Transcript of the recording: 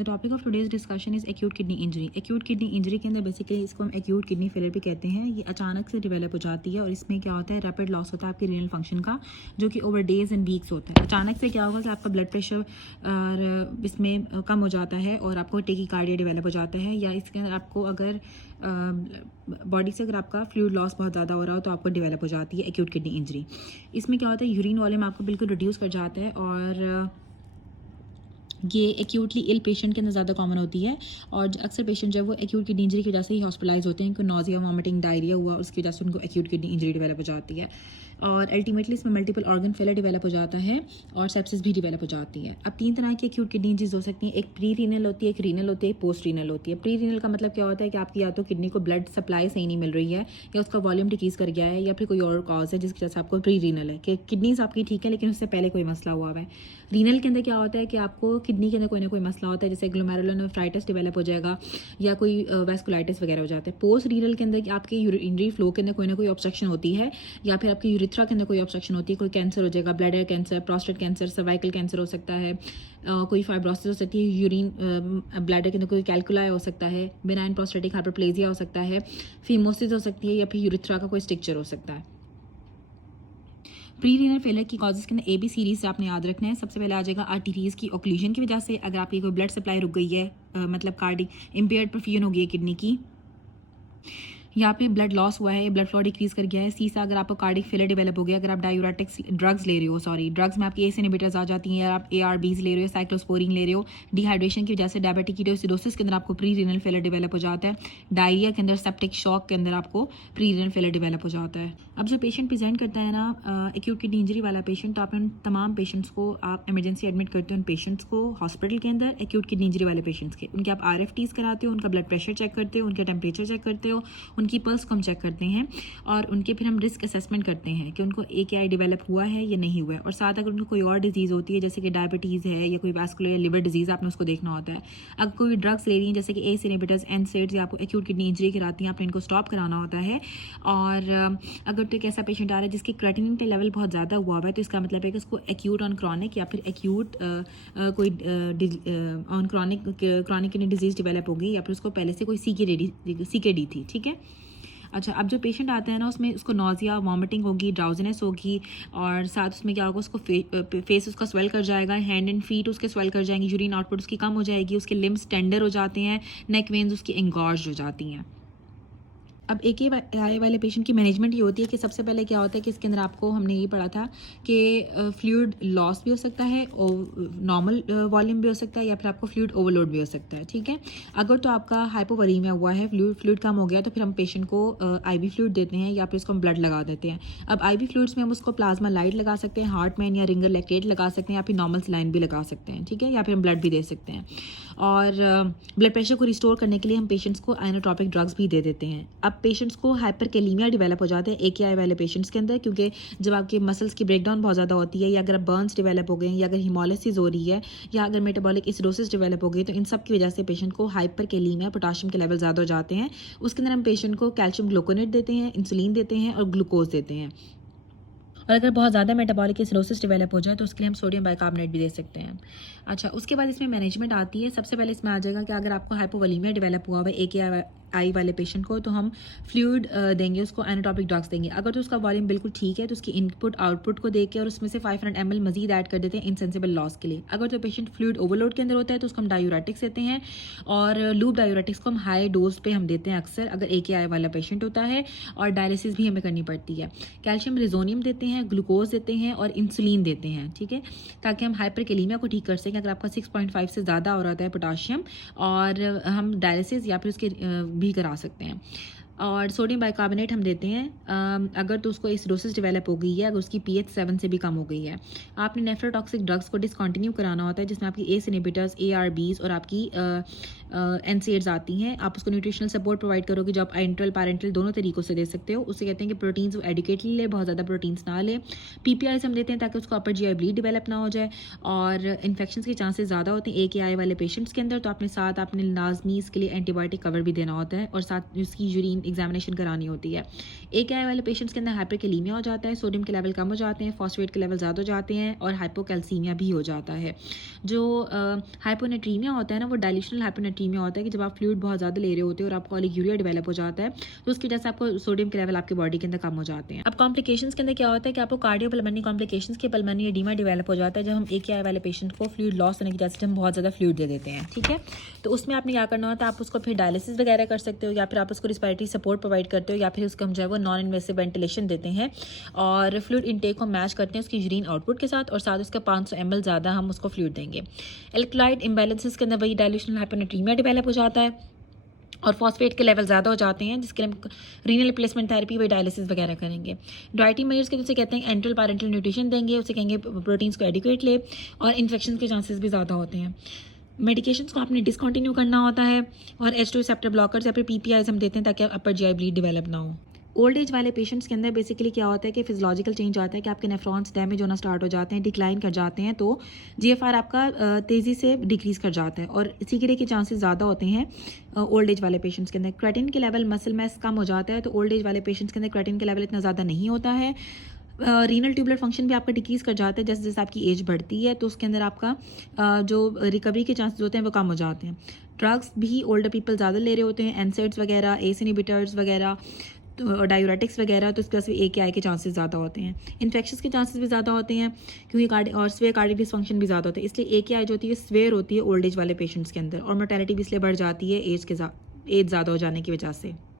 The topic of today's discussion is acute kidney injury. Acute kidney injury के अंदर basically इसको हम acute kidney failure भी कहते हैं। ये अचानक से डेवलप हो जाती है और इसमें क्या होता है, रैपिड लॉस होता है आपकी रीनल फंक्शन का, जो कि ओवर डेज एंड वीक्स होता है। अचानक से क्या होगा कि आपका ब्लड प्रेशर इसमें कम हो जाता है और आपको टेकीकार्डिया डेवलप हो जाता है, या इसके अंदर आपको अगर बॉडी से अगर आपका फ्लूइड लॉस बहुत ज़्यादा हो रहा हो तो आपको डेवलप हो जाती है एक्यूट किडनी इंजरी। इसमें क्या होता है, यूरिन वॉल्यूम आपको बिल्कुल रिड्यूस कर जाता है और ये एक्यूटली इल पेशेंट के अंदर ज़्यादा कॉमन होती है। और अक्सर पेशेंट जब वो एक्यूट किडनी इंजरी की वजह से ही हॉस्पिटलाइज होते हैं, उनको नोजिया, वॉमिटिंग, डायरिया हुआ, उसकी वजह से उनको एक्यूट किडनी इंजरी डेवलप हो जाती है। और अल्टीमेटली इसमें मल्टीपल ऑर्गन फेलियर डेवलप हो जाता है और सेप्सिस भी डेवलप हो जाती है। अब 3 तरह की एक्यूट किडनी इंजरीज हो सकती हैं। एक प्री रीनल होती है, एक रीनल होती है, एक पोस्ट रीनल होती है। प्री रीनल का मतलब क्या होता है कि आपकी या तो किडनी को ब्लड सप्लाई सही नहीं मिल रही है, या उसका वॉल्यूम डिक्रीज कर गया है, या फिर कोई और कॉज है जिसकी वजह से आपको प्री रीनल है कि किडनीज आपकी ठीक है लेकिन उससे पहले कोई मसला हुआ है। रीनल के अंदर क्या होता है कि आपको किडनी के अंदर कोई ना कोई मसला होता है, जैसे ग्लोमेरुलोनेफ्राइटिस डेवलप हो जाएगा या कोई वैस्कुलाइटिस वगैरह हो जाता है। पोस्ट रीनल के अंदर आपके यूरिनरी फ्लो के अंदर कोई ना कोई ऑब्स्ट्रक्शन होती है, या फिर आपकी यूरिथ्रा के अंदर कोई ऑब्स्ट्रक्शन होती है, कोई कैंसर हो जाएगा, bladder cancer, prostate cancer, cervical cancer हो सकता है, कोई फाइब्रोसिस हो सकती है, यूरिन ब्लैडर के अंदर कोई कैल्कुलाई हो सकता है, बेनाइन प्रोस्टेटिक हाइपरप्लेजिया हो सकता है, फीमोसिस हो सकती है, या फिर यूरिथ्रा का कोई स्ट्रक्चर हो सकता है। प्री रीनल फेलियर की कॉजेज के अंदर AB सीरीज से आपने याद रखना है। सबसे पहले आ जाएगा आर्टरीज की ओक्लूजन की वजह से, अगर आपकी कोई ब्लड सप्लाई रुक गई है, मतलब कार्डिक इम्पेयर्ड परफ्यूजन हो गई है किडनी की, यहाँ पे ब्लड लॉस हुआ है, ब्लड फ्लो डिक्रीज कर गया है। सी से अगर आपको कार्डिक फेलियर डेवलप हो गया, अगर आप डायूरेटिक्स ड्रग्स ले रहे हो, ड्रग्स में आपकी ACE इनहिबिटर्स आ जाती हैं, या आप ARBs ले रहे हो, साइक्लोस्पोरिन ले रहे हो, डिहाइड्रेशन की वजह से डायबिटिक कीटोसिडोसिस के अंदर आपको प्री रीनल फेलियर डेवलप हो जाता है, डायरिया के अंदर, सेप्टिक शॉक के अंदर आपको प्री रीनल फेलियर डेवलप हो जाता है। अब जो पेशेंट प्रेजेंट करता है ना एक्यूट किडनी इंजरी वाला पेशेंट, तो आप उन तमाम पेशेंट्स को आप इमरजेंसी एडमिट करते हो, उन पेशेंट्स को हॉस्पिटल के अंदर एक्यूट किडनी इंजरी वाले पेशेंट्स के, उनके आप RFTs कराते हो, उनका ब्लड प्रेशर चेक करते हो, उनके टेम्परेचर चेक करते हो, उनकी पल्स को हम चेक करते हैं, और उनके फिर हम रिस्क असेसमेंट करते हैं कि उनको AKI डेवलप हुआ है या नहीं हुआ है। और साथ अगर उनको कोई और डिजीज़ होती है, जैसे कि डायबिटीज़ है या कोई वैस्कुलर या लिवर डिजीज़, आपने उसको देखना होता है। अगर कोई ड्रग्स ले रही हैं जैसे कि ACE इनहिबिटर्स, NSAIDs, या आपको एक्यूट किडनी इंजरी कराती हैं, आपने इनको स्टॉप कराना होता है। और अगर तो एक ऐसा पेशेंट आ रहा है जिसकी क्रेटिनिन का लेवल बहुत ज़्यादा हुआ है, तो इसका मतलब है कि उसको एक्यूट ऑन क्रॉनिक या फिर एक्यूट कोई on chronic kidney disease develop होगी, या फिर उसको पहले से कोई CKD थी। ठीक है। अच्छा, अब जो पेशेंट आता है ना, उसमें उसको नोजिया, वॉमिटिंग होगी, ड्राउजीनेस होगी, और साथ उसमें क्या होगा, उसको फेस उसका स्वेल कर जाएगा, हैंड एंड फीट उसके स्वेल कर जाएंगी, यूरिन आउटपुट उसकी कम हो जाएगी, उसके लिम्स टेंडर हो जाते हैं, नेक वेन्स उसकी एंगॉर्ज हो जाती हैं। अब AKI वाले पेशेंट की मैनेजमेंट ये होती है कि सबसे पहले क्या होता है कि इसके अंदर आपको हमने ये पढ़ा था कि फ्लूइड लॉस भी हो सकता है, और नॉर्मल वॉल्यूम भी हो सकता है, या फिर आपको फ्लूइड ओवरलोड भी हो सकता है। ठीक है। अगर तो आपका हाइपोवोलेमिया हुआ है, फ्लूइड कम हो गया, तो फिर हम पेशेंट को IV फ्लूइड देते हैं, या फिर उसको हम ब्लड लगा देते हैं। अब IV फ्लूइड्स में हम उसको प्लाज्मा लाइट लगा सकते हैं, हार्टमैन या रिंगर लैक्टेट लगा सकते हैं, या फिर नॉर्मल सलाइन भी लगा सकते हैं। ठीक है। या फिर हम ब्लड भी दे सकते हैं। और ब्लड प्रेशर को रिस्टोर करने के लिए हम पेशेंट्स को आइनोट्रोपिक ड्रग्स भी दे देते हैं। अब पेशेंट्स को हाइपरकैलेमिया डेवलप हो जाते हैं AKI वाले पेशेंट्स के अंदर, क्योंकि जब आपके मसल्स की ब्रेकडाउन बहुत ज़्यादा होती है, या अगर बर्न्स डेवलप हो गए, या अगर हिमोलिसिस हो रही है, या अगर मेटाबॉलिक एसिडोसिस डेवलप हो गई, तो इन सब की वजह से पेशेंट को हाइपरकैलेमिया, पोटाशियम के लेवल ज़्यादा हो जाते हैं। उसके अंदर हम पेशेंट को कैल्शियम ग्लूकोनेट देते हैं, इंसुलिन देते हैं, और ग्लूकोज देते हैं। और अगर बहुत ज़्यादा मेटाबॉलिक एसिडोसिस डेवलप हो जाए तो उसके लिए हम सोडियम बाइकार्बोनेट भी दे सकते हैं। अच्छा, उसके बाद इसमें मैनेजमेंट आती है। सबसे पहले इसमें आ जाएगा कि अगर आपको हाइपोवोलेमिया डेवलप हुआ है AKI वाले पेशेंट को, तो हम फ्लूइड देंगे, उसको एनाटॉपिक ड्रग्स देंगे। अगर तो उसका वॉल्यूम बिल्कुल ठीक है, तो उसकी इनपुट आउटपुट को देख के और उसमें से 500 ml मजीद ऐड कर देते हैं इनसेंसिबल लॉस के लिए। अगर तो पेशेंट फ्लूइड ओवरलोड के अंदर होता है, तो उसको हम डायूरेटिक्स देते हैं, और लूप डायूरेटिक्स को हम हाई डोज पे हम देते हैं अक्सर अगर AKI वाला पेशेंट होता है, और डायलिसिस भी हमें करनी पड़ती है। कैल्शियम रिजोनियम देते हैं, ग्लूकोज देते हैं, और इंसुलिन देते हैं। ठीक है। ताकि हम हाइपरकैलेमिया को ठीक कर सकें अगर आपका 6.5 से ज़्यादा हो रहा है पोटाशियम, और हम डायलिसिस या फिर उसके भी करा सकते हैं। और सोडियम बाइकार्बोनेट हम देते हैं अगर तो उसको एसिडोसिस डेवलप हो गई है, अगर उसकी pH 7 से भी कम हो गई है। आपने नेफ्रोटॉक्सिक ड्रग्स को डिसकंटिन्यू कराना होता है, जिसमें आपकी ACE इनहिबिटर्स, ARBs, और आपकी NSAIDs आती हैं, आप उसको न्यूट्रिशनल सपोर्ट प्रोवाइड करोगे जो आप एंट्रल पैरेंटल दोनों तरीक़ों से दे सकते हो। उससे कहते हैं कि प्रोटीन्स वो एडिकेटली ले, बहुत ज़्यादा प्रोटीन्स ना ले। PPIs हम देते हैं ताकि उसको अपर GI ब्लीड डेवलप ना हो जाए, और इन्फेक्शन के चांसेस ज़्यादा होते हैं AKI वाले पेशेंट्स के अंदर, तो अपने साथ आपने लाजमी इसके लिए एंटीबायोटिक कवर भी देना होता है और साथ उसकी यूरिन एग्जामिनेशन करानी होती है। AKI वाले पेशेंट्स के अंदर हाइपरकैलेमिया हो जाता है, सोडियम के लेवल कम हो जाते हैं, फॉस्फेट के लेवल ज़्यादा हो जाते हैं और हाइपोकैल्सीमिया भी हो जाता है। जो हाइपोनेट्रीमिया होता है ना, वो डाइल्यूशनल हाइपोनेट्रीमिया होता है कि जब आप फ्लूइड बहुत ज़्यादा ले रहे होते हो और आपको ओलिगोयूरिया डेवलप हो जाता है, तो उसकी वजह से आपको सोडियम के लेवल आपकी बॉडी के अंदर कम हो जाते हैं। अब कॉम्प्लिकेशंस के अंदर क्या होता है कि आपको कार्डियोपल्मोनरी कॉम्प्लिकेशंस के पल्मोनरी एडीमा डेवलप हो जाता है जब हम AKI वाले पेशेंट को फ्लूइड लॉस होने की वजह से हम बहुत ज़्यादा फ्लूइड दे देते हैं, ठीक है। तो उसमें आपने क्या करना होता है, आप उसको फिर डायलिसिस वगैरह कर सकते हो, या फिर आप उसको रिस्पिरेटरी सपोर्ट प्रोवाइड करते हो, या फिर उसको हम जो है वो नॉन इन्वेसिव वेंटिलेशन देते हैं और फ्लूइड इनटेक को मैच करते हैं उसकी यूरिन आउटपुट के साथ, और साथ उसका 500 ml ज़्यादा हम उसको फ्लूइड देंगे। इलेक्ट्रोलाइट इम्बैलेंसेस के अंदर वही डाइल्यूशनल हाइपोनेट्रीमिया डेवलप हो जाता है और फॉस्फेट के लेवल ज़्यादा हो जाते हैं, जिसके लिए हम रीनल रिप्लेसमेंट थेरेपी वही डायलिसिस वगैरह करेंगे। डाइटिंग मेजर्स के जैसे कहते हैं एंट्रल पैरेंटल न्यूट्रिशन देंगे, उसे कहेंगे प्रोटीन्स को एडिक्वेट ले, और इन्फेक्शन के चांसेस भी ज़्यादा होते हैं। मेडिकेशंस को आपने डिसकंटिन्यू करना होता है, और H2 रिसेप्टर ब्लॉकर्स या फिर PPIs हम देते हैं ताकि अपर GI ब्लीड डेवलप ना हो। ओल्ड एज वाले पेशेंट्स के अंदर बेसिकली क्या होता है कि फिजियोलॉजिकल चेंज आता है कि आपके नेफ्रॉन्स डैमेज होना स्टार्ट हो जाते हैं, डिक्लाइन कर जाते हैं, तो GFR आपका तेज़ी से डिक्रीज़ कर जाता है और सीकरे के चांसेस ज़्यादा होते हैं ओल्ड एज वाले पेशेंट्स के अंदर। क्रेटिन के लेवल मसल मैस कम हो जाता है, तो ओल्ड एज वाले पेशेंट्स के अंदर क्रेटिन के लेवल इतना ज़्यादा नहीं होता है। रीनल ट्यूबुलर फंक्शन भी आपका डिक्रीज़ कर जाता है जैसे जैसे आपकी एज बढ़ती है, तो उसके अंदर आपका जो रिकवरी के चांसेस होते हैं वो कम हो जाते हैं। ड्रग्स भी ओल्डर पीपल ज़्यादा ले रहे होते हैं, NSAIDs वगैरह, ACE इनहिबिटर्स वगैरह, तो डायूरेटिक्स वगैरह, तो इसकी वजह से AKI के चांसेस ज़्यादा होते हैं। इन्फेक्शंस के चांसेस भी ज़्यादा होते हैं क्योंकि और स्वेयर कार्डियक डिसफंक्शन भी ज़्यादा होते हैं, इसलिए AKI जो होती है स्वेयर होती है ओल्ड एज वाले पेशेंट्स के अंदर, और मोर्टेलिटी भी इसलिए बढ़ जाती है एज ज़्यादा हो जाने की वजह से।